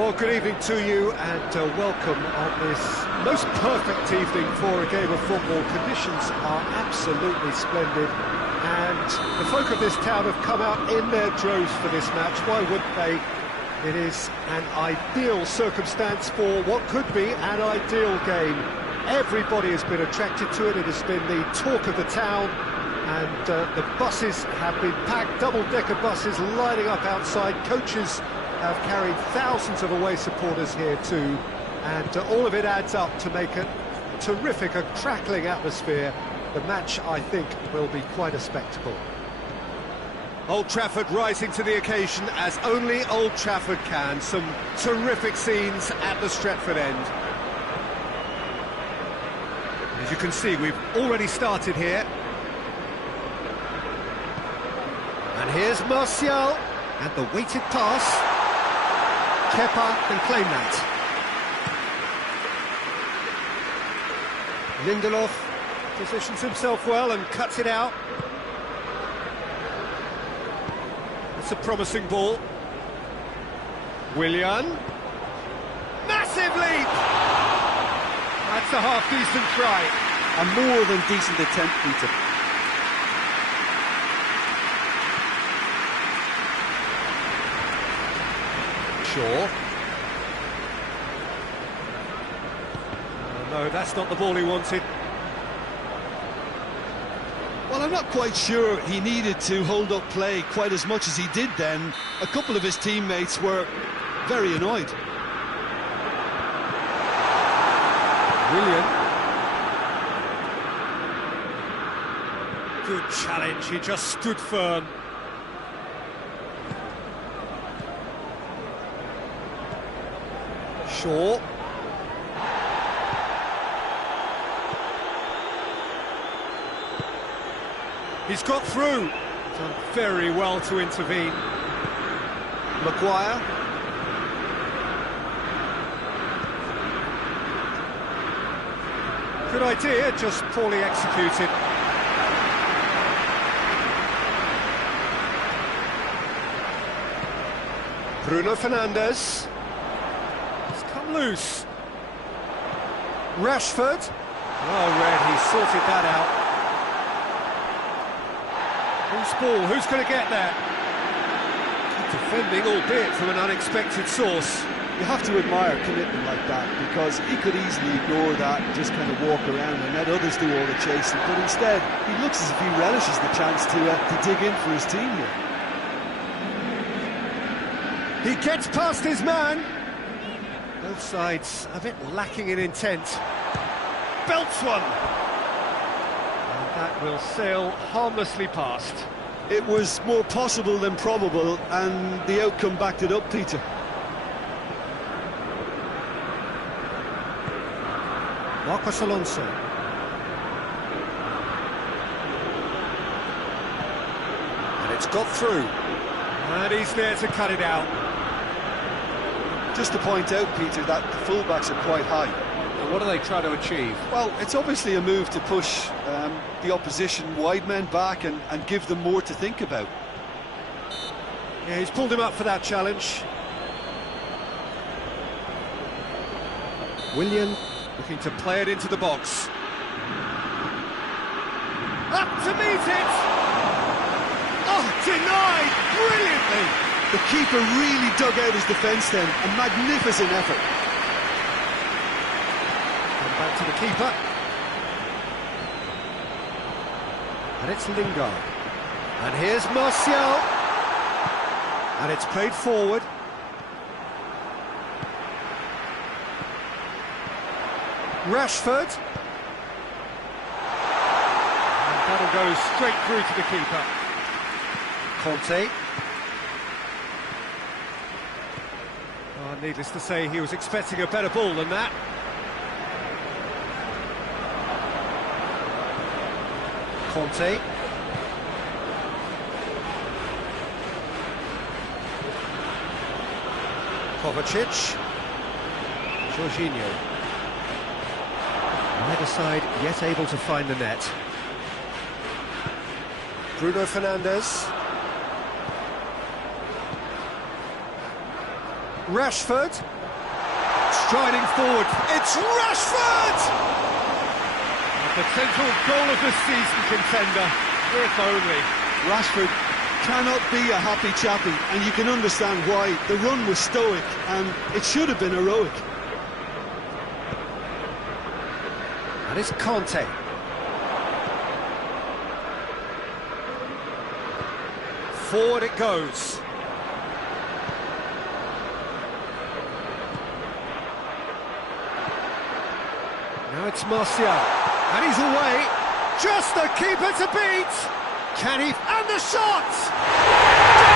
Well, good evening to you and welcome on this most perfect evening for a game of football. Conditions are absolutely splendid and the folk of this town have come out in their droves for this match. Why wouldn't they? It is an ideal circumstance for what could be an ideal game. Everybody has been attracted to it. It has been the talk of the town, and the buses have been packed, double-decker buses lining up outside. Coaches have carried thousands of away supporters here too, and all of it adds up to make a terrific, a crackling atmosphere. The match, I think, will be quite a spectacle. Old Trafford rising to the occasion as only Old Trafford can. Some terrific scenes at the Stretford end. As you can see, we've already started here. And here's Martial, and the weighted pass. Kepa can claim that. Lindelof positions himself well and cuts it out. It's a promising ball. Willian. Massive leap! That's a half-decent try. A more than decent attempt, Peter. Shaw. Oh, no, that's not the ball he wanted. Well, I'm not quite sure he needed to hold up play quite as much as he did then. A couple of his teammates were very annoyed. Willian. Good challenge, he just stood firm. Shaw. He's got through. Done very well to intervene. Maguire. Good idea, just poorly executed. Bruno Fernandes. It's come loose. Rashford. Oh, Red, he sorted that out. Who's ball? Who's going to get there? Good defending, albeit from an unexpected source. You have to admire commitment like that, because he could easily ignore that and just kind of walk around and let others do all the chasing, but instead he looks as if he relishes the chance to dig in for his team here. He gets past his man. Both sides a bit lacking in intent. Belts one. And that will sail harmlessly past. It was more possible than probable, and the outcome backed it up, Peter. Marcos Alonso. And it's got through. And he's there to cut it out. Just to point out, Peter, that the fullbacks are quite high. And what are they trying to achieve? Well, it's obviously a move to push the opposition wide men back and give them more to think about. Yeah, he's pulled him up for that challenge. Willian looking to play it into the box. Up to meet it! Oh, denied brilliantly! The keeper really dug out his defence then, a magnificent effort. And back to the keeper. And it's Lingard. And here's Martial. And it's played forward. Rashford. And that'll go straight through to the keeper. Conte. Oh, needless to say, he was expecting a better ball than that. Conte. Kovacic. Jorginho. Neither side yet able to find the net. Bruno Fernandes. Rashford. Striding forward. It's Rashford! The potential goal of the season contender, if only. Rashford cannot be a happy chappy, and you can understand why. The run was stoic, and it should have been heroic. And it's Conte. Forward it goes. Now it's Martial. And he's away. Just the keeper to beat. Can he? And the shot! Goal!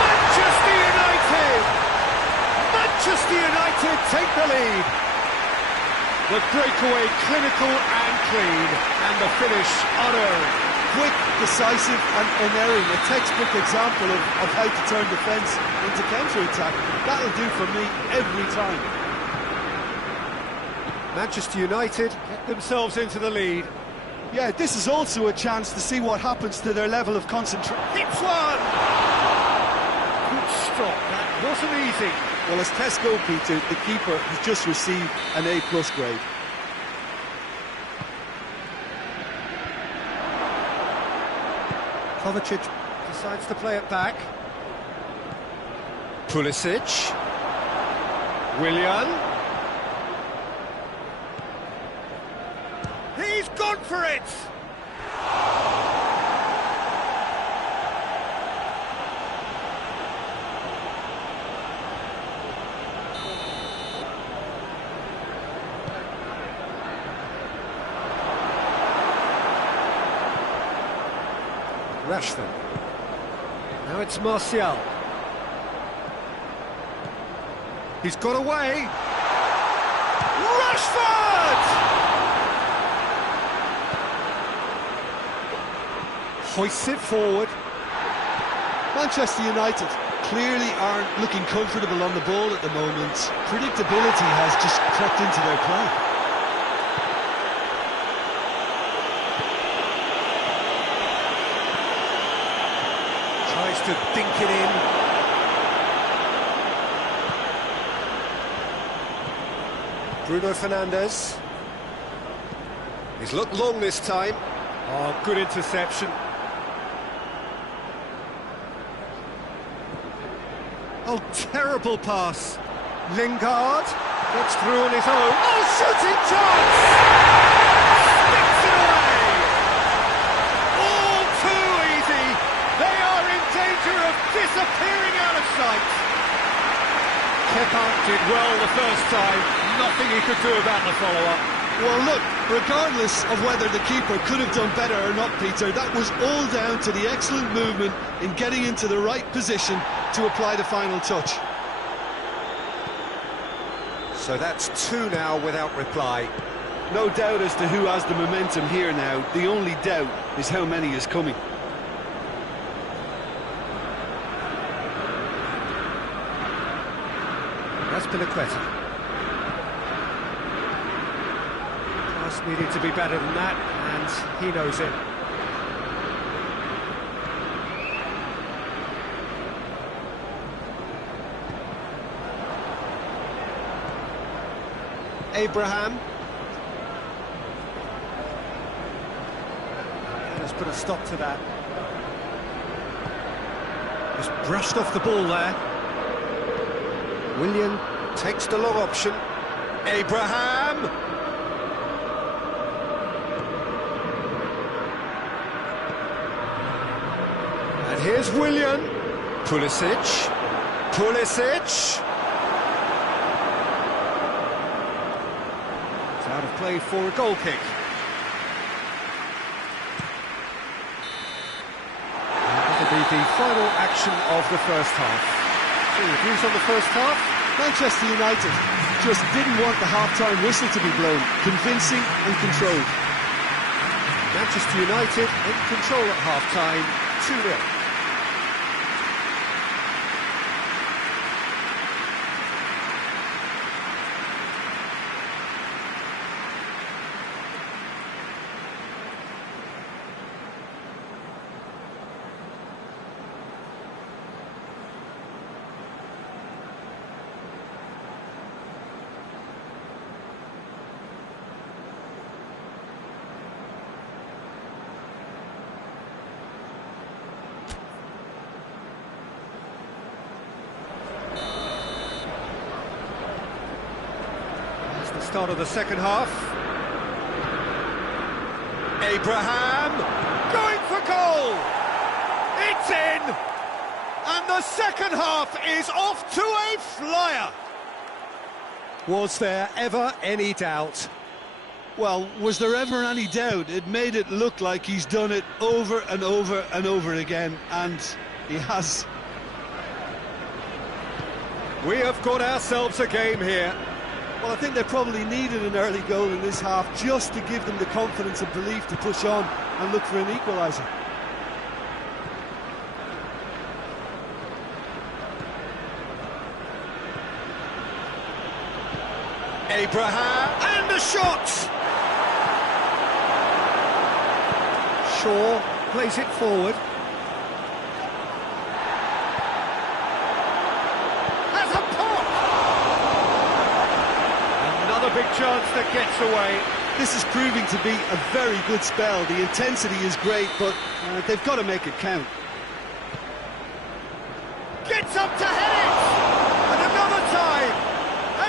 Manchester United! Manchester United take the lead. The breakaway clinical and clean, and the finish unearned. Quick, decisive and unerring, a textbook example of how to turn defence into counter-attack. That'll do for me every time. Manchester United get themselves into the lead. Yeah, this is also a chance to see what happens to their level of concentration. Hits one! Good stop, that wasn't easy. Well, as test goalkeeper, the keeper has just received an A+ grade. Kovacic decides to play it back. Pulisic. Willian. He's gone for it! Rashford. Now it's Martial. He's got away. Rashford! Hoists it forward. Manchester United clearly aren't looking comfortable on the ball at the moment. Predictability has just crept into their play. Tries to dink it in. Bruno Fernandes. He's looked long this time. Oh, good interception. Oh, terrible pass. Lingard gets through on his own. Oh, shooting chance! Sticks it away! All too easy. They are in danger of disappearing out of sight. Kepa did well the first time. Nothing he could do about the follow-up. Well, look, regardless of whether the keeper could have done better or not, Peter, that was all down to the excellent movement in getting into the right position to apply the final touch. So that's two now without reply. No doubt as to who has the momentum here now. The only doubt is how many is coming. That's Pinaqueta. Pass needed to be better than that, and he knows it. Abraham. Let's put a stop to that. Just brushed off the ball there. Willian takes the long option. Abraham! And here's Willian. Pulisic. Pulisic! It's out of play for a goal kick. That'll be the final action of the first half. So, views on the first half? Manchester United just didn't want the half-time whistle to be blown. Convincing and controlled. Manchester United in control at half-time, 2-0. start of the second half. Abraham going for goal! It's in! And the second half is off to a flyer! Was there ever any doubt? Well, was there ever any doubt? It made it look like he's done it over and over and over again, and he has. We have got ourselves a game here. Well, I think they probably needed an early goal in this half just to give them the confidence and belief to push on and look for an equaliser. Abraham, and the shot! Shaw plays it forward. Has a pop! Another big chance that gets away. This is proving to be a very good spell. The intensity is great, but they've got to make it count. Gets up to head it! And another time!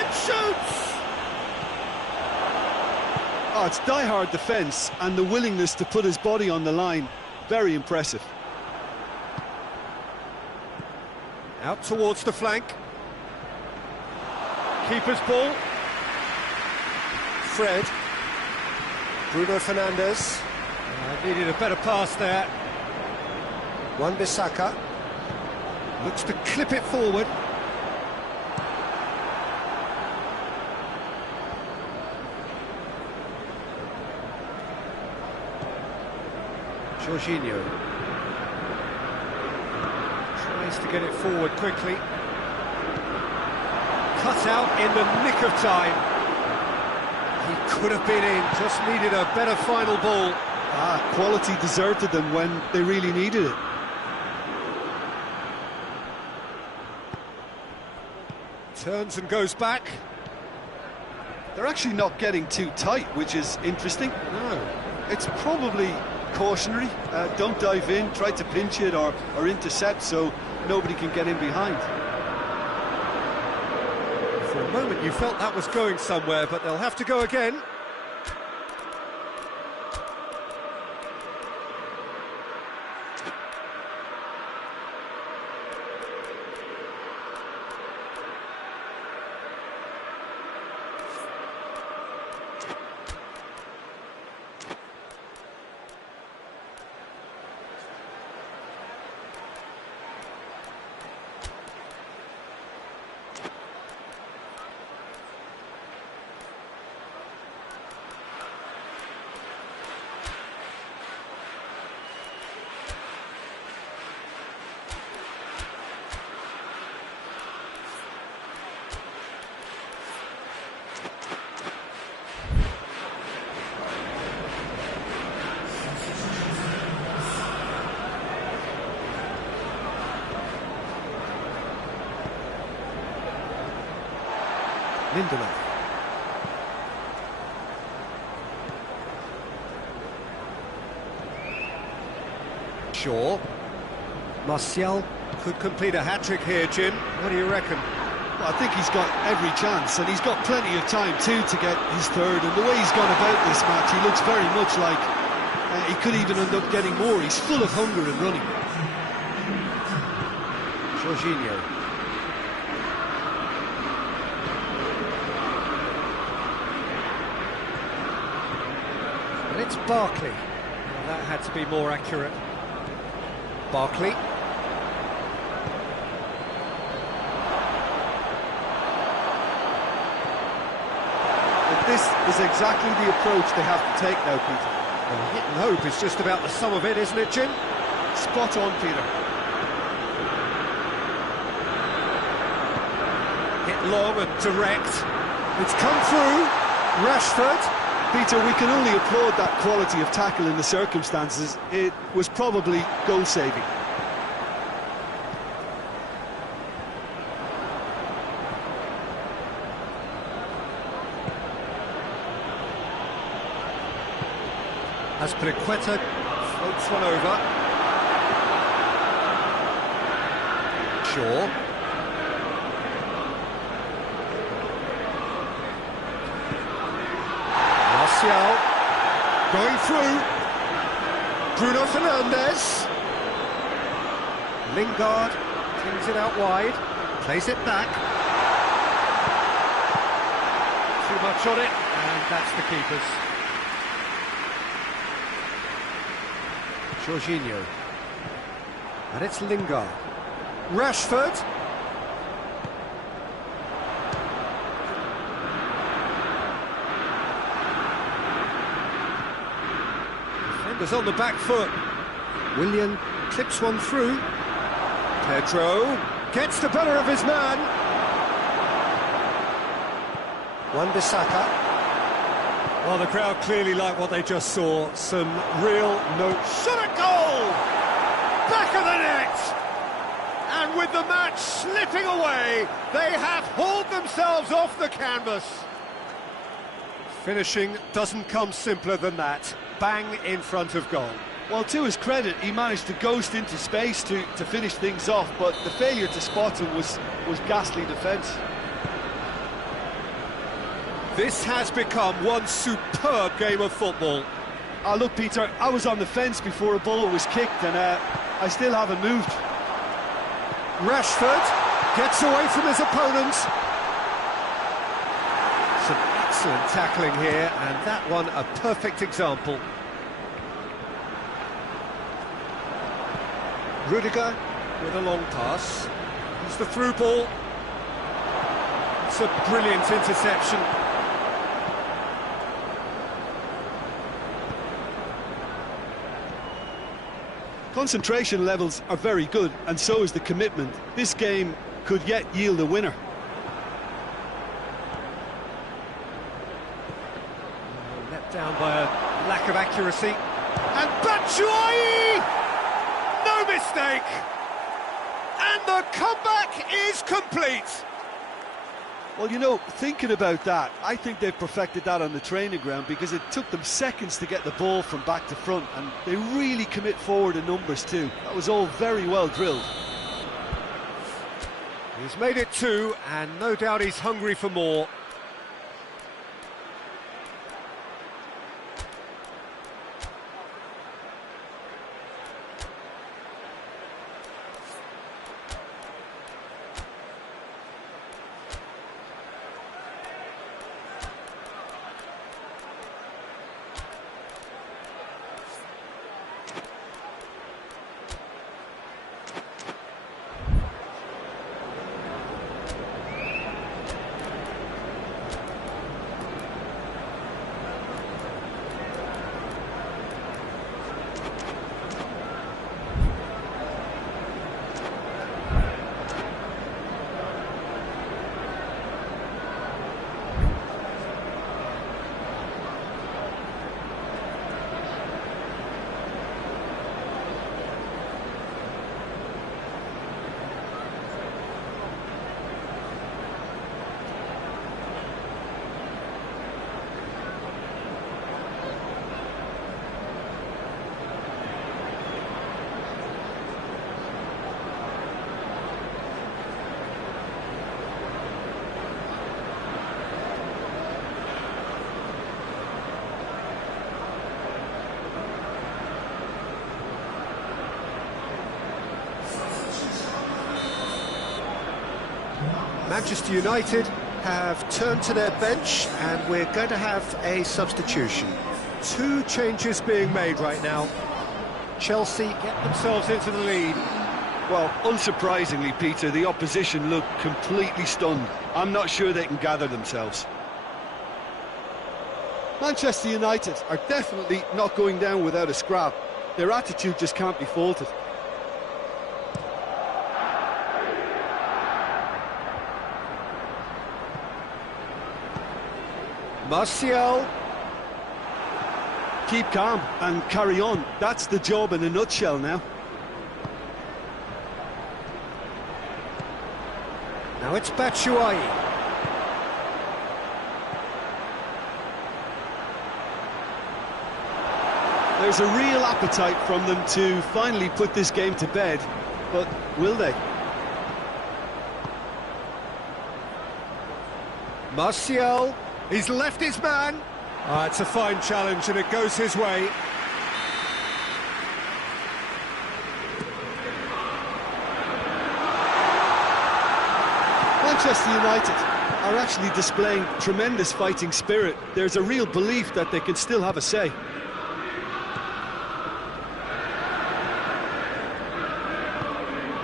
And shoots! Oh, it's die-hard defence and the willingness to put his body on the line. Very impressive. Out towards the flank. Keeper's ball. Fred. Bruno Fernandes. Needed a better pass there. Wan-Bissaka. Looks to clip it forward. Jorginho tries to get it forward quickly. Cut out in the nick of time. He could have been in, just needed a better final ball. Quality deserted them when they really needed it. Turns and goes back. They're actually not getting too tight, which is interesting. No. It's probably cautionary. Don't dive in, try to pinch it or intercept so nobody can get in behind. For a moment you felt that was going somewhere, but they'll have to go again. Lindelof. Shaw. Martial could complete a hat-trick here, Jim. What do you reckon? Well, I think he's got every chance, and he's got plenty of time too to get his third. And the way he's gone about this match, he looks very much like he could even end up getting more. He's full of hunger and running. Jorginho. And it's Barkley. Well, that had to be more accurate. Barkley. This is exactly the approach they have to take now, Peter. Well, hit and hope is just about the sum of it, isn't it, Jim? Spot on, Peter. Hit long and direct. It's come through. Rashford. Peter, we can only applaud that quality of tackle in the circumstances. It was probably goal-saving. Azpilicueta floats one over. Shaw. Martial going through. Bruno Fernandes. Lingard cleans it out wide, plays it back. Too much on it, and that's the keeper's. Jorginho. And it's Lingard. Rashford. Defenders on the back foot. Willian clips one through. Pedro gets the better of his man. Wan-Bissaka. Well, the crowd clearly like what they just saw. Some real shot at goal! Back of the net! And with the match slipping away, they have hauled themselves off the canvas. Finishing doesn't come simpler than that. Bang in front of goal. Well, to his credit, he managed to ghost into space to finish things off, but the failure to spot him was ghastly defence. This has become one superb game of football. Look, Peter, I was on the fence before a ball was kicked, and I still haven't moved. Rashford gets away from his opponent. Some excellent tackling here, and that one a perfect example. Rudiger with a long pass. It's the through ball. It's a brilliant interception. Concentration levels are very good, and so is the commitment. This game could yet yield a winner. Let down by a lack of accuracy. And Batshuayi! No mistake! And the comeback is complete! Well, you know, thinking about that, I think they've perfected that on the training ground, because it took them seconds to get the ball from back to front, and they really commit forward in numbers too. That was all very well drilled. He's made it 2, and no doubt he's hungry for more. Manchester United have turned to their bench, and we're going to have a substitution. 2 changes being made right now. Chelsea get themselves into the lead. Well, unsurprisingly, Peter, the opposition look completely stunned. I'm not sure they can gather themselves. Manchester United are definitely not going down without a scrap. Their attitude just can't be faulted. Martial. Keep calm and carry on. That's the job in a nutshell now. Now it's Batshuayi. There's a real appetite from them to finally put this game to bed, but will they? Martial, he's left his man. It's a fine challenge and it goes his way. Manchester United are actually displaying tremendous fighting spirit. There's a real belief that they can still have a say.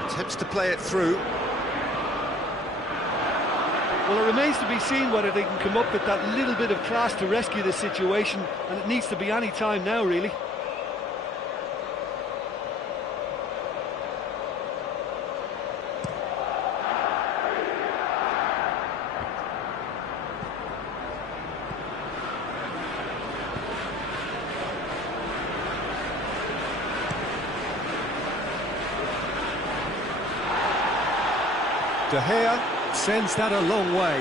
Attempts to play it through. Well, it remains to be seen whether they can come up with that little bit of class to rescue the situation, and it needs to be any time now, really. De Gea sends that a long way.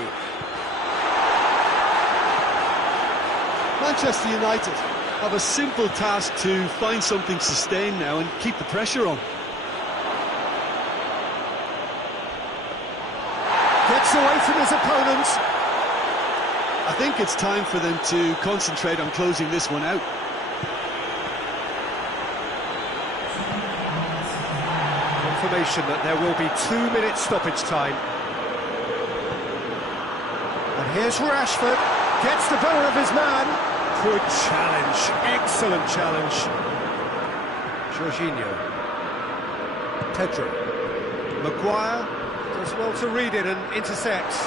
Manchester United have a simple task to find something sustained now and keep the pressure on. Gets away from his opponents. I think it's time for them to concentrate on closing this one out. Confirmation that there will be 2 minutes stoppage time. And here's Rashford, gets the better of his man. Good challenge, excellent challenge. Jorginho. Pedro. Maguire does well to read it and intercepts.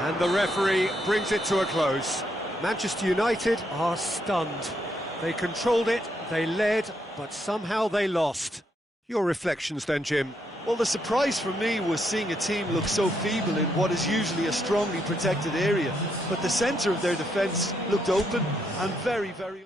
And the referee brings it to a close. Manchester United are stunned. They controlled it, they led, but somehow they lost. Your reflections then, Jim? Well, the surprise for me was seeing a team look so feeble in what is usually a strongly protected area. But the centre of their defence looked open and very, very...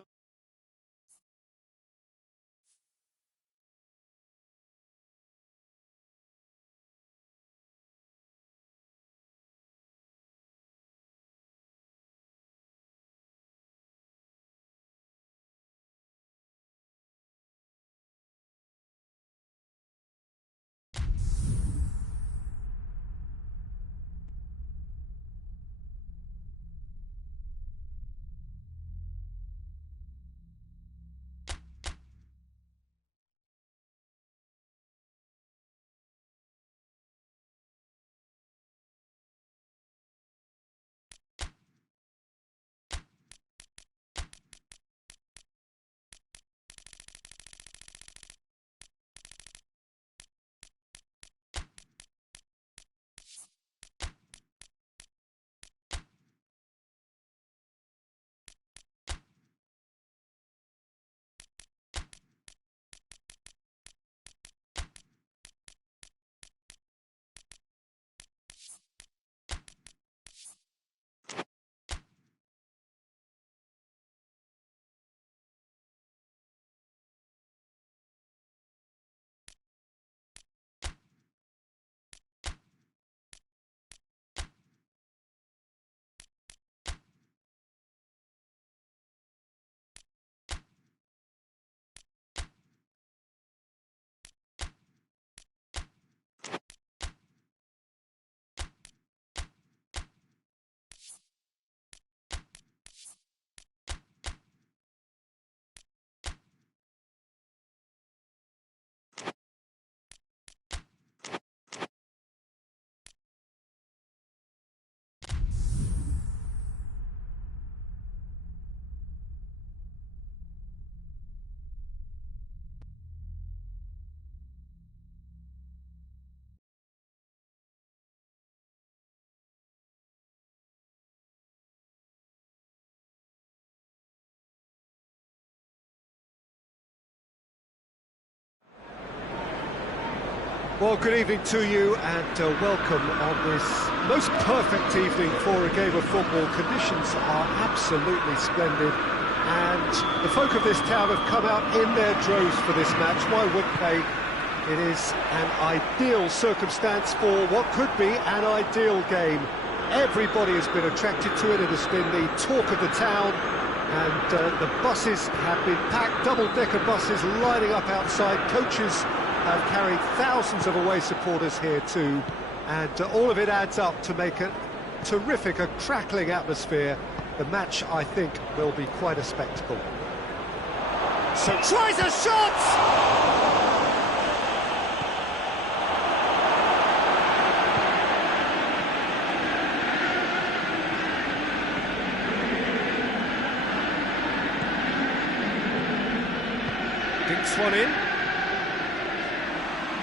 Well, good evening to you and welcome on this most perfect evening for a game of football. Conditions are absolutely splendid and the folk of this town have come out in their droves for this match. Why wouldn't they? It is an ideal circumstance for what could be an ideal game. Everybody has been attracted to it. It has been the talk of the town and the buses have been packed, double-decker buses lining up outside. Coaches have carried thousands of away supporters here too, and all of it adds up to make terrific, a crackling atmosphere. The match, I think, will be quite a spectacle. So tries a shot! Dinks one in.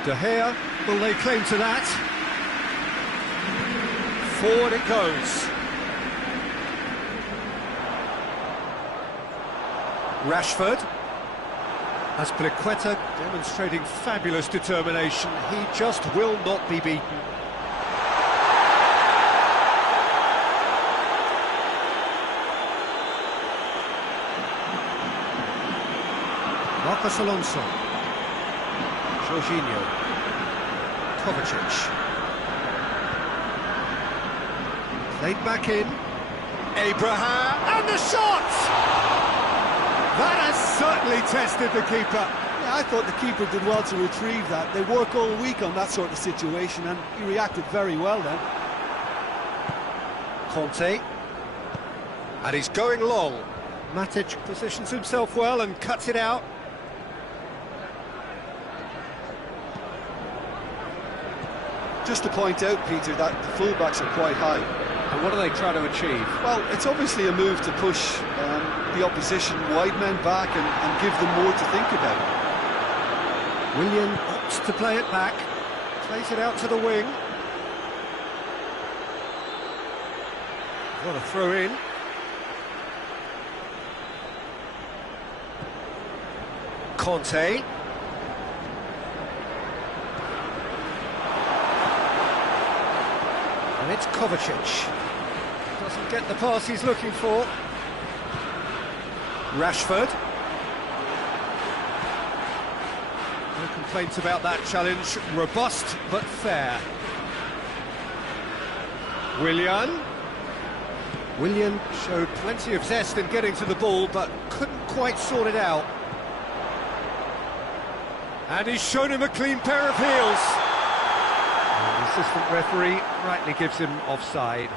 De Gea, will lay claim to that? Forward it goes. Rashford. Azpilicueta demonstrating fabulous determination. He just will not be beaten. Marcos Alonso. Jorginho. Kovacic. Played back in. Abraham, and the shot! That has certainly tested the keeper. Yeah, I thought the keeper did well to retrieve that. They work all week on that sort of situation, and he reacted very well then. Conte. And he's going long. Matic positions himself well and cuts it out. Just to point out, Peter, that the fullbacks are quite high. And what are they trying to achieve? Well, it's obviously a move to push the opposition wide men back and give them more to think about. Willian opts to play it back, plays it out to the wing. What a throw in. Conte. And it's Kovacic. Doesn't get the pass he's looking for. Rashford. No complaints about that challenge. Robust but fair. Willian. Willian showed plenty of zest in getting to the ball, but couldn't quite sort it out. And he's shown him a clean pair of heels. And the assistant referee rightly gives him offside.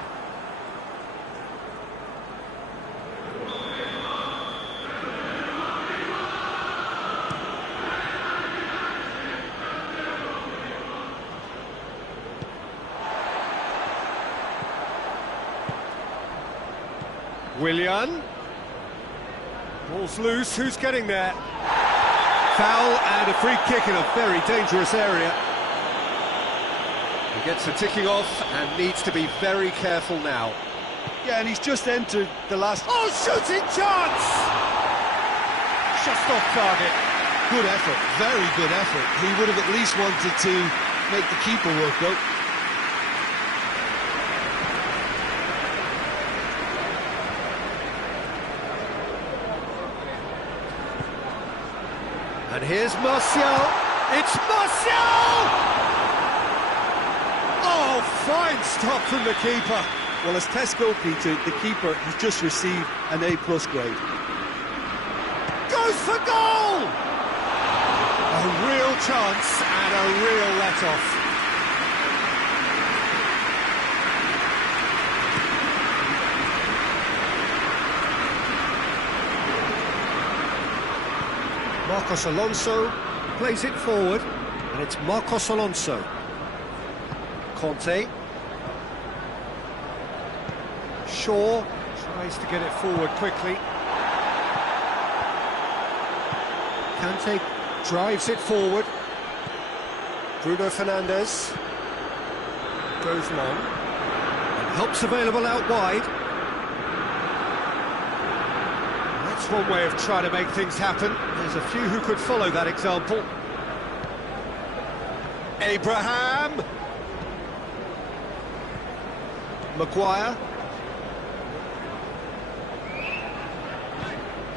Willian. Ball's loose, who's getting there? Foul and a free kick in a very dangerous area. He gets a ticking off and needs to be very careful now. Yeah, and he's just entered the last... Oh, shooting chance! Just off target. Good effort, very good effort. He would have at least wanted to make the keeper work, though. And here's Martial. It's Martial! Oh, fine stop from the keeper. Well, as tests go, Peter, the keeper has just received an A+ grade. Goes for goal! A real chance and a real let-off. Marcos Alonso plays it forward, and it's Marcos Alonso. Conte. Shaw tries to get it forward quickly. Kante drives it forward. Bruno Fernandes goes long. And help's available out wide. That's one way of trying to make things happen. There's a few who could follow that example. Abraham. Maguire.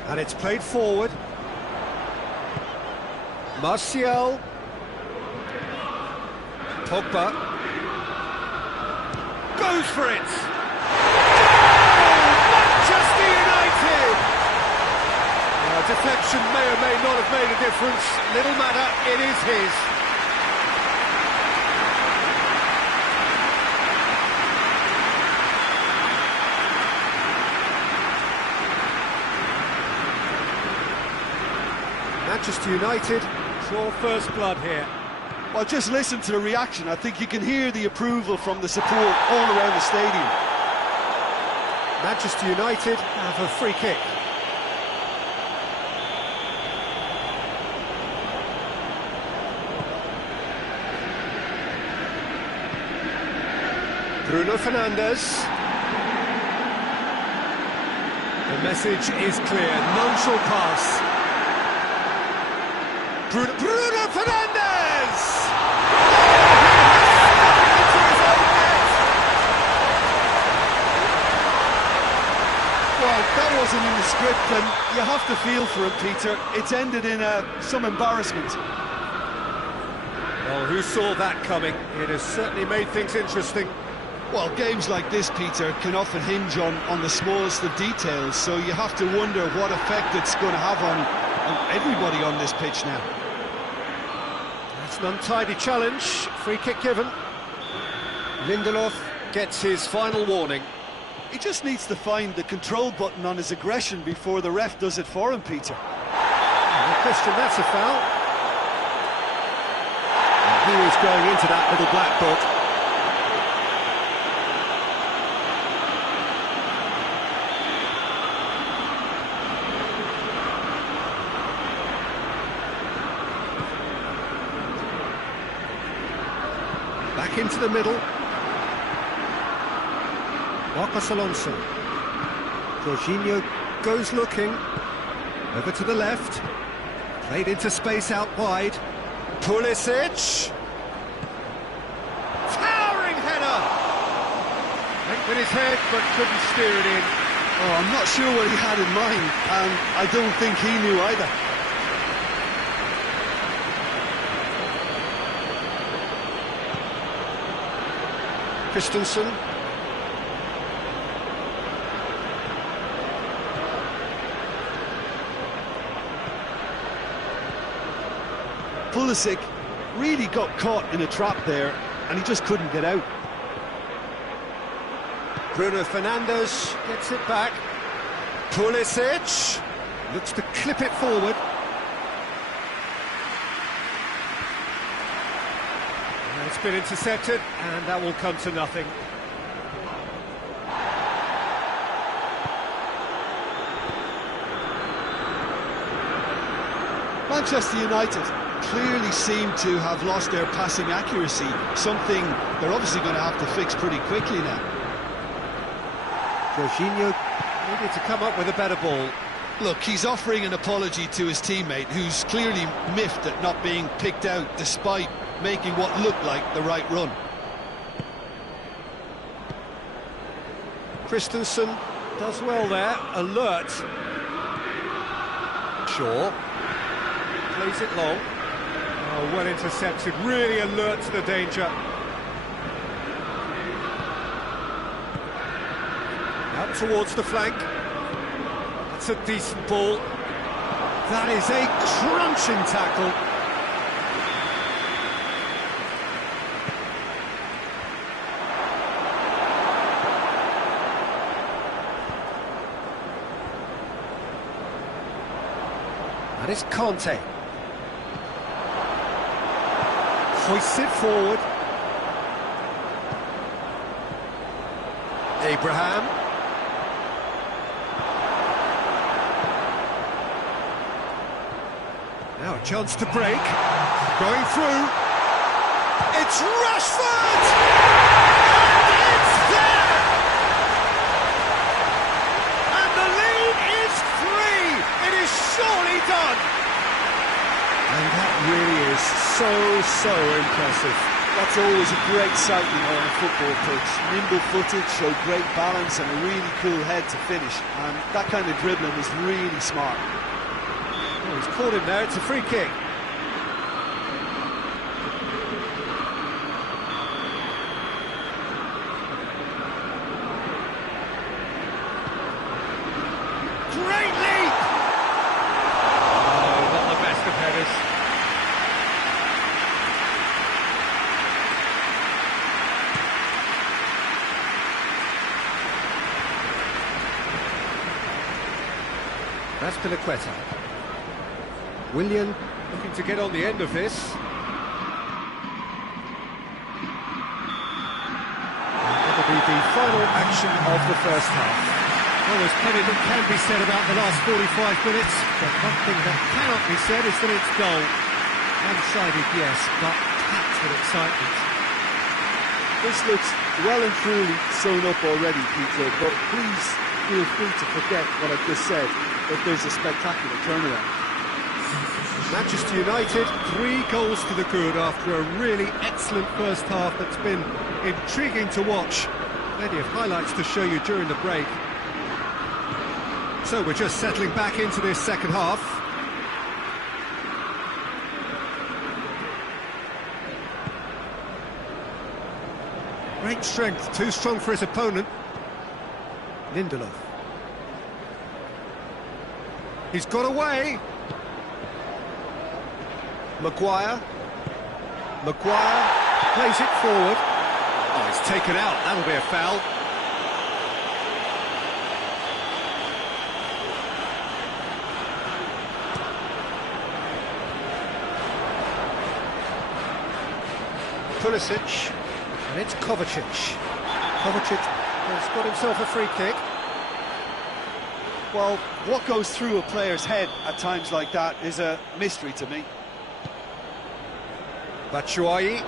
And it's played forward. Martial. Pogba. Goes for it. Manchester United. Deflection may or may not have made a difference. Little matter, it is his. Manchester United, it's all first blood here. Well, just listen to the reaction. I think you can hear the approval from the support all around the stadium. Manchester United have a free kick. Bruno Fernandes. The message is clear, none shall pass. Bruno Fernandes! Well, that wasn't in the script, and you have to feel for him, Peter. It's ended in some embarrassment. Well, who saw that coming? It has certainly made things interesting. Well, games like this, Peter, can often hinge on the smallest of details, so you have to wonder what effect it's going to have on everybody on this pitch now. That's an untidy challenge, free kick given. Lindelof gets his final warning. He just needs to find the control button on his aggression before the ref does it for him, Peter. No question, that's a foul. And he was going into that little black book. Back into the middle. Marcos Alonso. Jorginho goes looking. Over to the left. Played into space out wide. Pulisic. Towering header! Went with his head, but couldn't steer it in. Oh, I'm not sure what he had in mind, and I don't think he knew either. Christensen. Pulisic really got caught in a trap there, and he just couldn't get out. Bruno Fernandes gets it back. Pulisic looks to clip it forward. And it's been intercepted, and that will come to nothing. Manchester United clearly seem to have lost their passing accuracy, something they're obviously going to have to fix pretty quickly now. Jorginho needed to come up with a better ball. Look, he's offering an apology to his teammate, who's clearly miffed at not being picked out despite making what looked like the right run. Christensen does well there, alert. Shaw plays it long. Oh, well intercepted, really alert to the danger. Out towards the flank. That's a decent ball. That is a crunching tackle. That is Conte. Hoists it forward. Abraham. Now a chance to break. Going through. It's Rashford! And it's there! And the lead is 3! It is surely done! And that really is so impressive. That's always a great sight, you know, on a football pitch. Nimble-footed, showed great balance and a really cool head to finish. And that kind of dribbling is really smart. Oh, he's caught him there, it's a free kick. Great leap! Oh, not the best of headers. That's Piliqueta. Willian looking to get on the end of this. That'll be the final action of the first half. Well, there's plenty that can be said about the last 45 minutes, but one thing that cannot be said is that it's dull. One-sided, yes, but packed with excitement. This looks well and truly sewn up already, Peter, but please feel free to forget what I've just said, that there's a spectacular turnaround. Manchester United, 3 goals to the good after a really excellent first half that's been intriguing to watch. Plenty of highlights to show you during the break. So we're just settling back into this second half. Great strength, too strong for his opponent. Lindelof. He's got away. Maguire plays it forward. Oh, it's taken out, that'll be a foul. Pulisic, and it's Kovacic. Kovacic has got himself a free kick. Well, what goes through a player's head at times like that is a mystery to me. Batshuayi,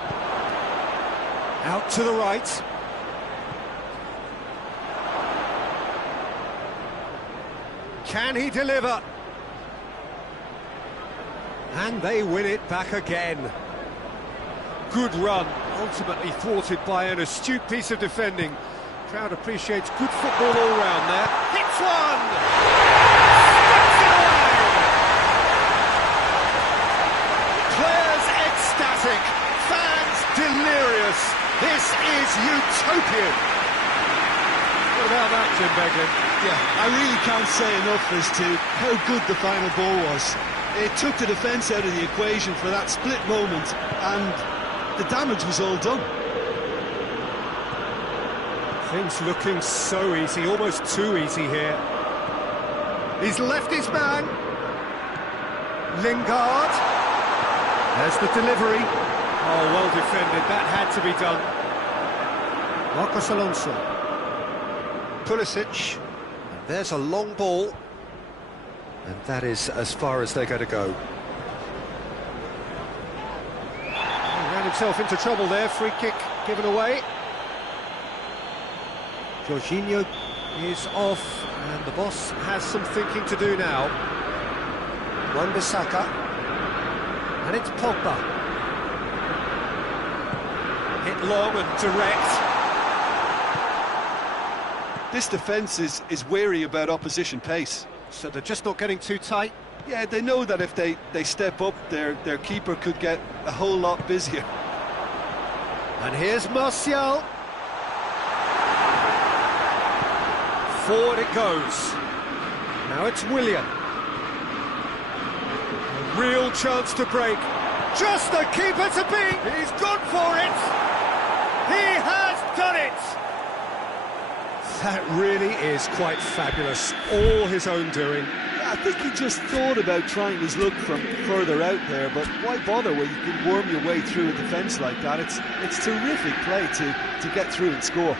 out to the right. Can he deliver? And they win it back again. Good run, ultimately thwarted by an astute piece of defending. Crowd appreciates good football all round there. Hits one! Strikes it away! Players ecstatic, fans delirious. This is utopian. What about that, Jim Beglin? Yeah, I really can't say enough as to how good the final ball was. It took the defence out of the equation for that split moment, and the damage was all done. Things looking so easy, almost too easy here. He's left his man. Lingard. There's the delivery. Oh, well defended, that had to be done. Marcos Alonso. Pulisic. And there's a long ball. And that is as far as they're going to go. He ran himself into trouble there, free kick given away. Jorginho is off, and the boss has some thinking to do now. Wan-Bissaka, and it's Pogba. Hit long and direct. This defence is wary about opposition pace. So they're just not getting too tight. Yeah, they know that if they step up, their keeper could get a whole lot busier. And here's Martial. Forward it goes. Now it's Willian. A real chance to break. Just the keeper to beat. He's gone for it. He has done it. That really is quite fabulous. All his own doing. I think he just thought about trying his luck from further out there, but why bother when you can worm your way through a defence like that? It's terrific play to get through and score.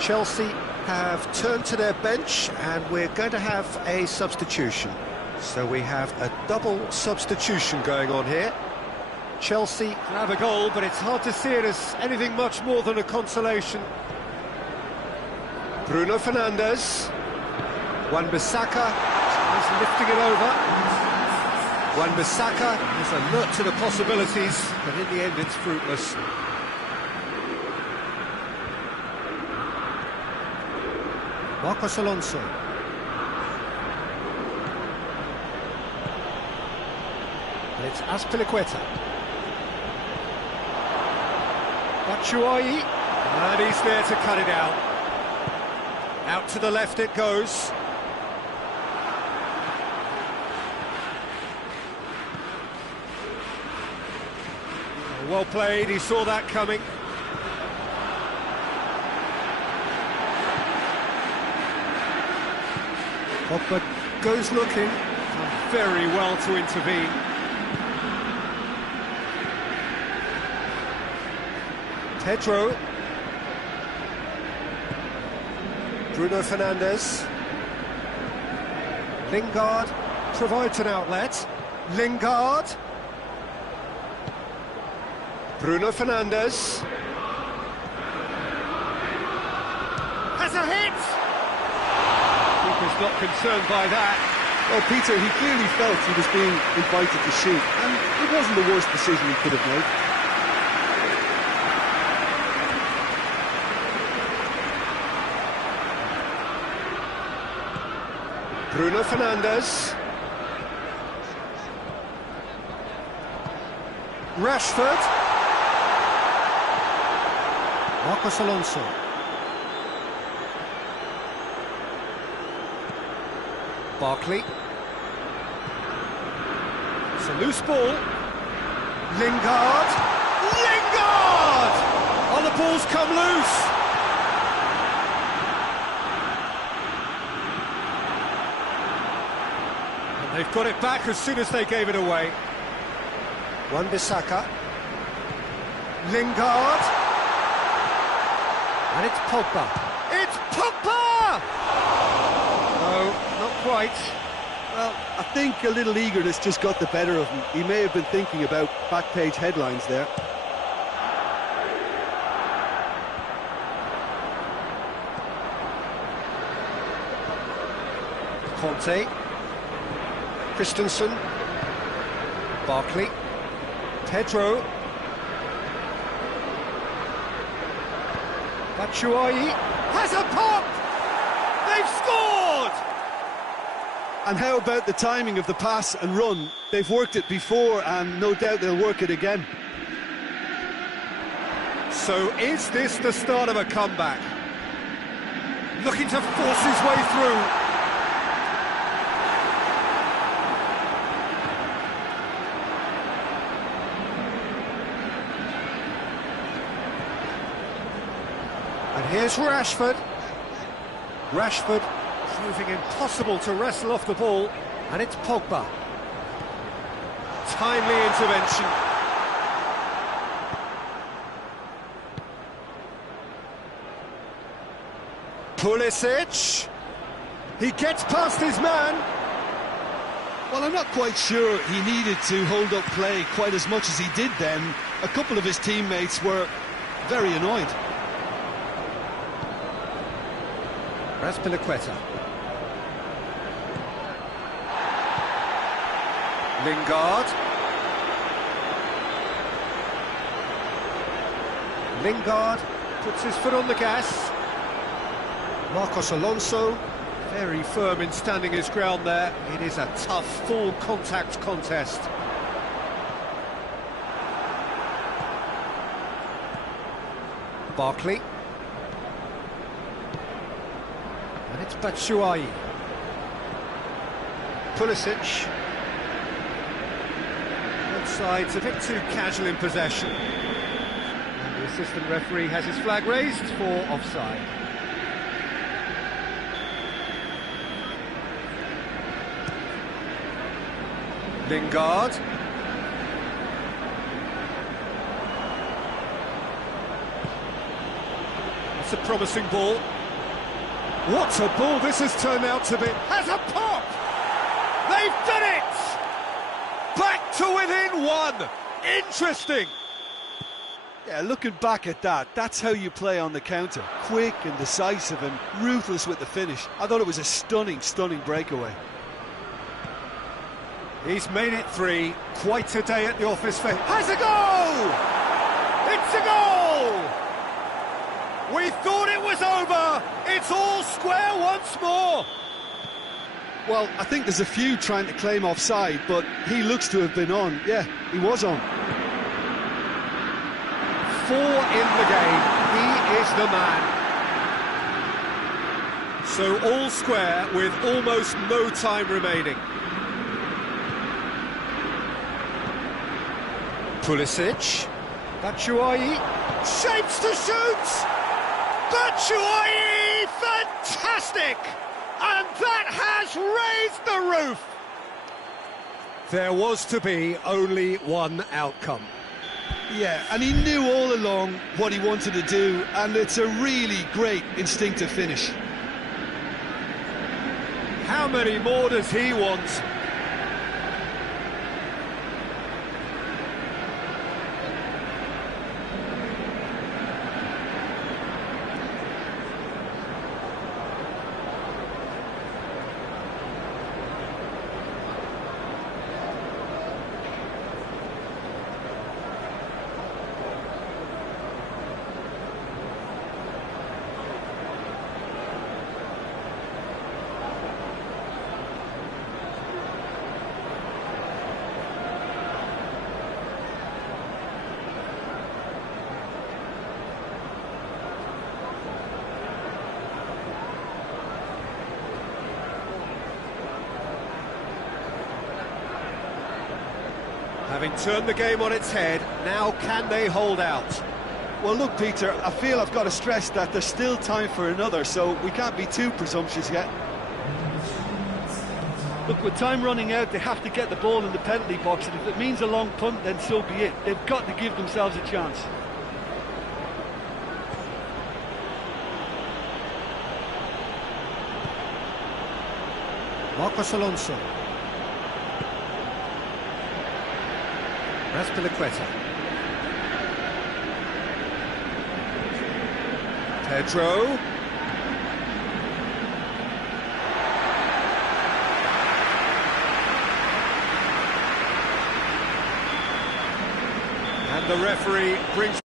Chelsea have turned to their bench, and we're going to have a substitution. So we have a double substitution going on here. Chelsea have a goal, but it's hard to see it as anything much more than a consolation. Bruno Fernandes. Wan-Bissaka is lifting it over. Wan-Bissaka is alert to the possibilities, but in the end it's fruitless. Marcos Alonso. And it's Azpilicueta. Batshuayi. And he's there to cut it out. Out to the left it goes. Well played, he saw that coming. Pogba goes looking. Done very well to intervene. Pedro. Bruno Fernandes. Lingard provides an outlet. Lingard. Bruno Fernandes. Has a hit! Keeper's not concerned by that. Well, Peter, he clearly felt he was being invited to shoot, and it wasn't the worst decision he could have made. Bruno Fernandes. Rashford. Marcos Alonso. Barkley. It's a loose ball. Lingard. Lingard! Oh, the ball's come loose. And they've got it back as soon as they gave it away. Wan-Bissaka. Lingard. And it's Pogba. It's Pogba! No, not quite. Well, I think a little eagerness just got the better of him. He may have been thinking about back-page headlines there. Conte. Christensen. Barkley. Pedro. Batshuayi has a pop! They've scored! And how about the timing of the pass and run? They've worked it before, and no doubt they'll work it again. So is this the start of a comeback? Looking to force his way through. And here's Rashford. Rashford proving impossible to wrestle off the ball. And it's Pogba. Timely intervention. Pulisic. He gets past his man. Well, I'm not quite sure he needed to hold up play quite as much as he did then. A couple of his teammates were very annoyed. Azpilicueta. Lingard. Lingard puts his foot on the gas. Marcos Alonso, very firm in standing his ground there. It is a tough, full contact contest. Barkley. And it's Batshuayi. Pulisic. Both sides a bit too casual in possession. And the assistant referee has his flag raised for offside. Lingard. It's a promising ball. What a ball this has turned out to be. Has a pop! They've done it! Back to within one! Interesting! Yeah, looking back at that, that's how you play on the counter. Quick and decisive and ruthless with the finish. I thought it was a stunning, stunning breakaway. He's made it three. Quite a day at the office for him. Has a goal! It's a goal! We thought it was over. It's all square once more. Well, I think there's a few trying to claim offside, but he looks to have been on. Yeah, he was on. 4 in the game. He is the man. So all square with almost no time remaining. Pulisic. Batshuayi. Shapes to shoot! Batshuayi! Fantastic! And that has raised the roof! There was to be only one outcome. Yeah, and he knew all along what he wanted to do, and it's a really great instinctive finish. How many more does he want? Having turned the game on its head, now can they hold out? Well, look, Peter, I feel I've got to stress that there's still time for another, so we can't be too presumptuous yet. Look, with time running out, they have to get the ball in the penalty box, and if it means a long punt, then so be it. They've got to give themselves a chance. Marcos Alonso. Raspilicueta. Pedro. And the referee brings